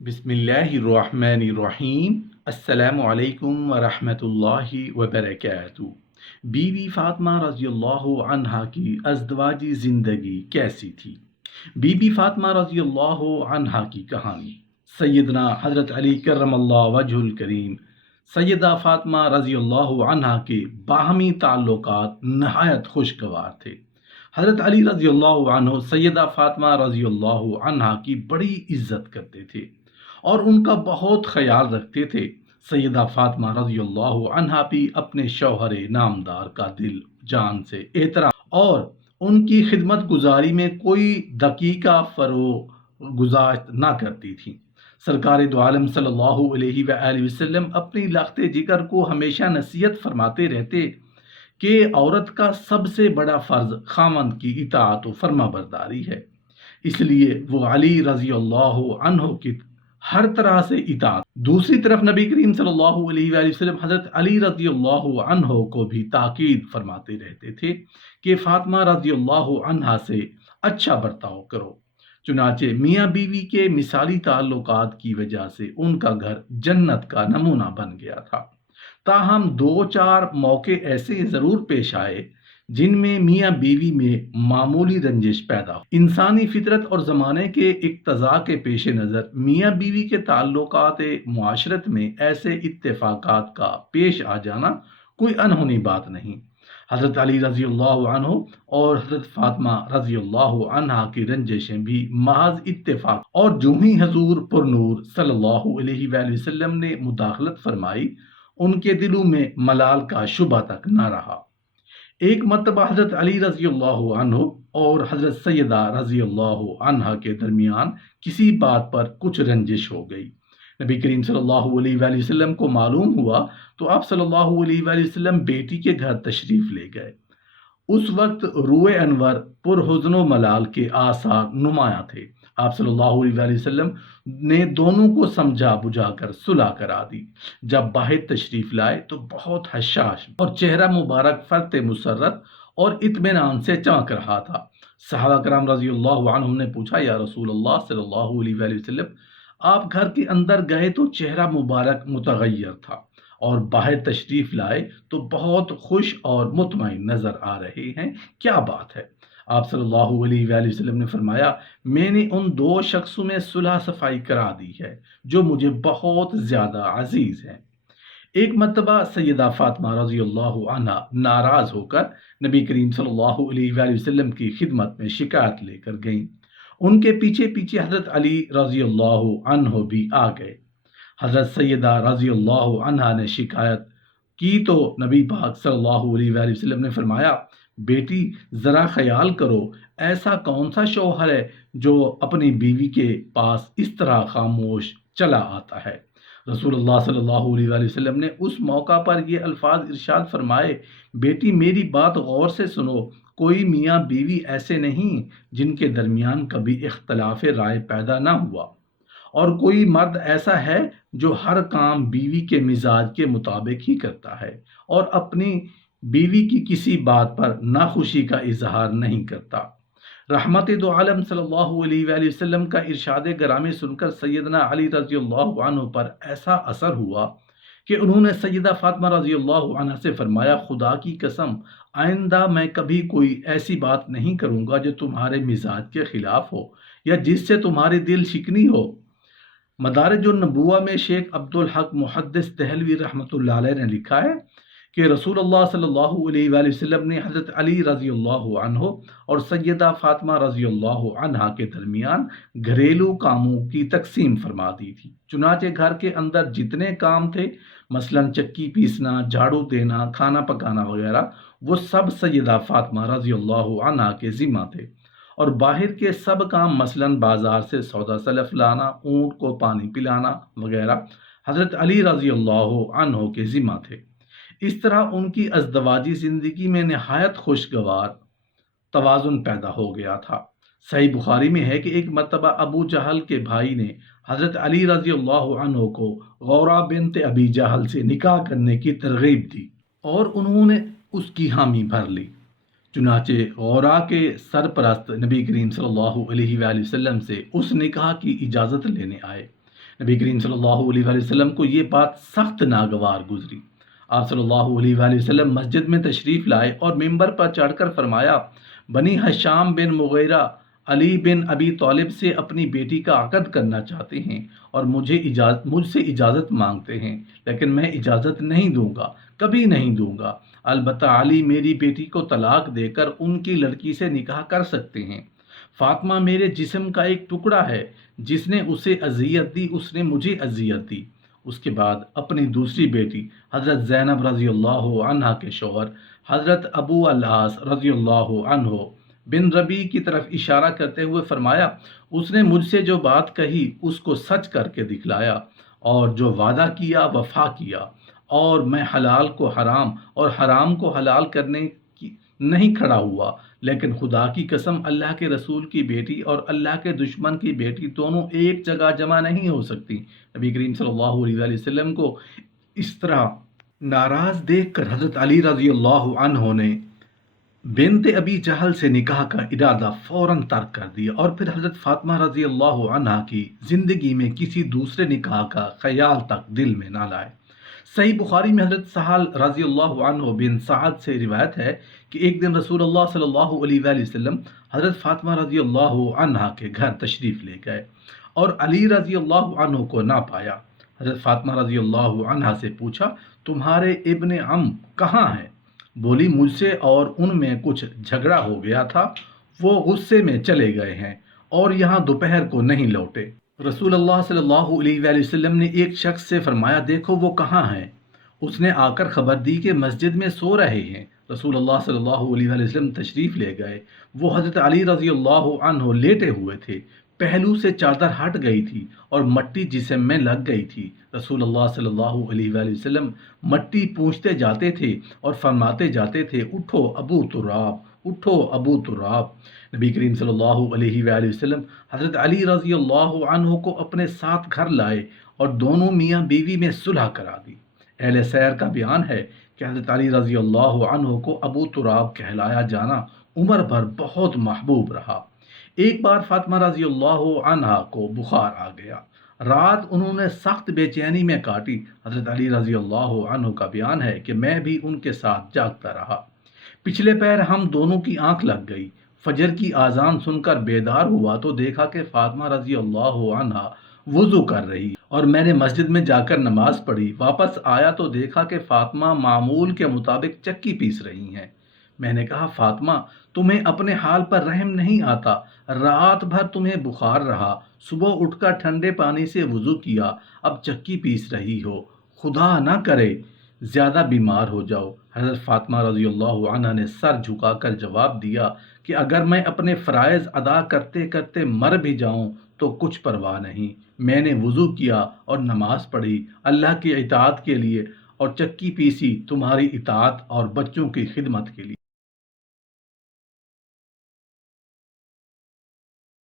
بسم اللہ الرحمن الرحیم۔ السلام علیکم ورحمۃ اللہ وبرکاتہ۔ بیوی فاطمہ رضی اللہ عنہا کی ازدواجی زندگی کیسی تھی؟ بی بی فاطمہ رضی اللہ عنہا کی کہانی۔ سیدنا حضرت علی کرم اللہ وجہ الکریم سیدہ فاطمہ رضی اللہ عنہا کے باہمی تعلقات نہایت خوشگوار تھے۔ حضرت علی رضی اللہ عنہ سیدہ فاطمہ رضی اللہ عنہا کی بڑی عزت کرتے تھے اور ان کا بہت خیال رکھتے تھے۔ سیدہ فاطمہ رضی اللہ عنہا بھی اپنے شوہر نامدار کا دل جان سے احترام اور ان کی خدمت گزاری میں کوئی دقیقہ فروغ گزاشت نہ کرتی تھیں۔ سرکار دو عالم صلی اللہ علیہ وآلہ وسلم اپنی لخت جگر کو ہمیشہ نصیحت فرماتے رہتے کہ عورت کا سب سے بڑا فرض خاوند کی اطاعت و فرما برداری ہے، اس لیے وہ علی رضی اللہ عنہ کی ہر طرح سے اطاعت۔ دوسری طرف نبی کریم صلی اللہ علیہ وآلہ وسلم حضرت علی رضی اللہ عنہ کو بھی تاکید فرماتے رہتے تھے کہ فاطمہ رضی اللہ عنہا سے اچھا برتاؤ کرو۔ چنانچہ میاں بیوی کے مثالی تعلقات کی وجہ سے ان کا گھر جنت کا نمونہ بن گیا تھا۔ تاہم دو چار موقع ایسے ضرور پیش آئے جن میں میاں بیوی میں معمولی رنجش پیدا ہو۔ انسانی فطرت اور زمانے کے اقتضاء کے پیش نظر میاں بیوی کے تعلقات معاشرت میں ایسے اتفاقات کا پیش آ جانا کوئی انہونی بات نہیں۔ حضرت علی رضی اللہ عنہ اور حضرت فاطمہ رضی اللہ عنہا کی رنجشیں بھی محض اتفاق، اور جو ہی حضور پر نور صلی اللہ علیہ وآلہ وسلم نے مداخلت فرمائی ان کے دلوں میں ملال کا شبہ تک نہ رہا۔ ایک مرتبہ حضرت علی رضی اللہ عنہ اور حضرت سیدہ رضی اللہ عنہا کے درمیان کسی بات پر کچھ رنجش ہو گئی۔ نبی کریم صلی اللہ علیہ وآلہ وسلم کو معلوم ہوا تو آپ صلی اللہ علیہ وآلہ وسلم بیٹی کے گھر تشریف لے گئے۔ اس وقت روئے انور پر حزن و ملال کے آثار نمایاں تھے۔ آپ صلی اللہ علیہ وآلہ وسلم نے دونوں کو سمجھا بجھا کر صلح کرا دی۔ جب باہر تشریف لائے تو بہت حشاش اور چہرہ مبارک فرت مسرت اور اطمینان سے چمک رہا تھا۔ صحابہ کرام رضی اللہ عنہم نے پوچھا، یا رسول اللہ صلی اللہ علیہ وآلہ وسلم، آپ گھر کے اندر گئے تو چہرہ مبارک متغیر تھا اور باہر تشریف لائے تو بہت خوش اور مطمئن نظر آ رہے ہیں، کیا بات ہے؟ آپ صلی اللہ علیہ وآلہ وسلم نے فرمایا، میں نے ان دو شخصوں میں صلح صفائی کرا دی ہے جو مجھے بہت زیادہ عزیز ہیں۔ ایک مرتبہ سیدہ فاطمہ رضی اللہ عنہا ناراض ہو کر نبی کریم صلی اللہ علیہ وآلہ وسلم کی خدمت میں شکایت لے کر گئیں۔ ان کے پیچھے پیچھے حضرت علی رضی اللہ عنہ بھی آ گئے۔ حضرت سیدہ رضی اللہ عنہا نے شکایت کی تو نبی پاک صلی اللہ علیہ وآلہ وسلم نے فرمایا، بیٹی ذرا خیال کرو، ایسا کون سا شوہر ہے جو اپنی بیوی کے پاس اس طرح خاموش چلا آتا ہے؟ رسول اللہ صلی اللہ علیہ وآلہ وسلم نے اس موقع پر یہ الفاظ ارشاد فرمائے، بیٹی میری بات غور سے سنو، کوئی میاں بیوی ایسے نہیں جن کے درمیان کبھی اختلاف رائے پیدا نہ ہوا، اور کوئی مرد ایسا ہے جو ہر کام بیوی کے مزاج کے مطابق ہی کرتا ہے اور اپنی بیوی کی کسی بات پر ناخوشی کا اظہار نہیں کرتا۔ رحمت دو عالم صلی اللہ علیہ وآلہ وسلم کا ارشاد گرامی سن کر سیدنا علی رضی اللہ عنہ پر ایسا اثر ہوا کہ انہوں نے سیدہ فاطمہ رضی اللہ عنہ سے فرمایا، خدا کی قسم آئندہ میں کبھی کوئی ایسی بات نہیں کروں گا جو تمہارے مزاج کے خلاف ہو یا جس سے تمہاری دل شکنی ہو۔ مدارج النبوہ میں شیخ عبدالحق محدث دہلوی رحمۃ اللہ علیہ نے لکھا ہے کہ رسول اللہ صلی اللہ علیہ وآلہ وسلم نے حضرت علی رضی اللہ عنہ اور سیدہ فاطمہ رضی اللہ عنہا کے درمیان گھریلو کاموں کی تقسیم فرما دی تھی۔ چنانچہ گھر کے اندر جتنے کام تھے، مثلاً چکی پیسنا، جھاڑو دینا، کھانا پکانا وغیرہ، وہ سب سیدہ فاطمہ رضی اللہ عنہا کے ذمہ تھے، اور باہر کے سب کام مثلاً بازار سے سودا سلف لانا، اونٹ کو پانی پلانا وغیرہ حضرت علی رضی اللہ عنہ کے ذمہ تھے۔ اس طرح ان کی ازدواجی زندگی میں نہایت خوشگوار توازن پیدا ہو گیا تھا۔ صحیح بخاری میں ہے کہ ایک مرتبہ ابو جہل کے بھائی نے حضرت علی رضی اللہ عنہ کو غورہ بنت ابی جہل سے نکاح کرنے کی ترغیب دی اور انہوں نے اس کی حامی بھر لی۔ چنانچہ غورہ کے سرپرست نبی کریم صلی اللہ علیہ وآلہ وسلم سے اس نکاح کی اجازت لینے آئے۔ نبی کریم صلی اللہ علیہ وآلہ وسلم کو یہ بات سخت ناگوار گزری۔ آپ صلی اللہ علیہ وآلہ وسلم مسجد میں تشریف لائے اور ممبر پر چڑھ کر فرمایا، بنی حشام بن مغیرہ علی بن ابی طالب سے اپنی بیٹی کا عقد کرنا چاہتے ہیں اور مجھ سے اجازت مانگتے ہیں، لیکن میں اجازت نہیں دوں گا، کبھی نہیں دوں گا۔ البتہ علی میری بیٹی کو طلاق دے کر ان کی لڑکی سے نکاح کر سکتے ہیں۔ فاطمہ میرے جسم کا ایک ٹکڑا ہے، جس نے اسے اذیت دی اس نے مجھے اذیت دی۔ اس کے بعد اپنی دوسری بیٹی حضرت زینب رضی اللہ عنہا کے شوہر حضرت ابو العاص رضی اللہ عنہ بن ربی کی طرف اشارہ کرتے ہوئے فرمایا، اس نے مجھ سے جو بات کہی اس کو سچ کر کے دکھلایا، اور جو وعدہ کیا وفا کیا، اور میں حلال کو حرام اور حرام کو حلال کرنے کی نہیں کھڑا ہوا، لیکن خدا کی قسم اللہ کے رسول کی بیٹی اور اللہ کے دشمن کی بیٹی دونوں ایک جگہ جمع نہیں ہو سکتی۔ نبی کریم صلی اللہ علیہ وآلہ وسلم کو اس طرح ناراض دیکھ کر حضرت علی رضی اللہ عنہ نے بنت ابی جہل سے نکاح کا ارادہ فوراً ترک کر دیا، اور پھر حضرت فاطمہ رضی اللہ عنہا کی زندگی میں کسی دوسرے نکاح کا خیال تک دل میں نہ لائے۔ صحیح بخاری میں حضرت سہل رضی اللہ عنہ بن سعد سے روایت ہے کہ ایک دن رسول اللہ صلی اللہ علیہ وآلہ وسلم حضرت فاطمہ رضی اللہ عنہا کے گھر تشریف لے گئے اور علی رضی اللہ عنہ کو نہ پایا۔ حضرت فاطمہ رضی اللہ عنہا سے پوچھا، تمہارے ابن عم کہاں ہیں؟ بولی، مجھ سے اور ان میں کچھ جھگڑا ہو گیا تھا، وہ غصے میں چلے گئے ہیں اور یہاں دوپہر کو نہیں لوٹے۔ رسول اللہ صلی اللہ علیہ وآلہ وسلم نے ایک شخص سے فرمایا، دیکھو وہ کہاں ہیں؟ اس نے آ کر خبر دی کہ مسجد میں سو رہے ہیں۔ رسول اللہ صلی اللہ علیہ وآلہ وسلم تشریف لے گئے۔ وہ حضرت علی رضی اللہ عنہ لیٹے ہوئے تھے، پہلو سے چادر ہٹ گئی تھی اور مٹی جسم میں لگ گئی تھی۔ رسول اللہ صلی اللہ علیہ وآلہ وسلم مٹی پونچھتے جاتے تھے اور فرماتے جاتے تھے، اٹھو ابو تراب، اٹھو ابو تراب۔ نبی کریم صلی اللہ علیہ وآلہ وسلم حضرت علی رضی اللہ عنہ کو اپنے ساتھ گھر لائے اور دونوں میاں بیوی میں صلح کرا دی۔ اہل سیر کا بیان ہے کہ حضرت علی رضی اللہ عنہ کو ابو تراب کہلایا جانا عمر بھر بہت محبوب رہا۔ ایک بار فاطمہ رضی اللہ عنہا کو بخار آ گیا، رات انہوں نے سخت بے چینی میں کاٹی۔ حضرت علی رضی اللہ عنہ کا بیان ہے کہ میں بھی ان کے ساتھ جاگتا رہا۔ پچھلے پہر ہم دونوں کی آنکھ لگ گئی، فجر کی آذان سن کر بیدار ہوا تو دیکھا کہ فاطمہ رضی اللہ عنہا وضو کر رہی، اور میں نے مسجد میں جا کر نماز پڑھی۔ واپس آیا تو دیکھا کہ فاطمہ معمول کے مطابق چکی پیس رہی ہیں۔ میں نے کہا، فاطمہ تمہیں اپنے حال پر رحم نہیں آتا؟ رات بھر تمہیں بخار رہا، صبح اٹھ کر ٹھنڈے پانی سے وضو کیا، اب چکی پیس رہی ہو، خدا نہ کرے زیادہ بیمار ہو جاؤ۔ حضرت فاطمہ رضی اللہ عنہ نے سر جھکا کر جواب دیا کہ اگر میں اپنے فرائض ادا کرتے کرتے مر بھی جاؤں تو کچھ پرواہ نہیں، میں نے وضو کیا اور نماز پڑھی اللہ کی اطاعت کے لیے، اور چکی پیسی تمہاری اطاعت اور بچوں کی خدمت کے لیے۔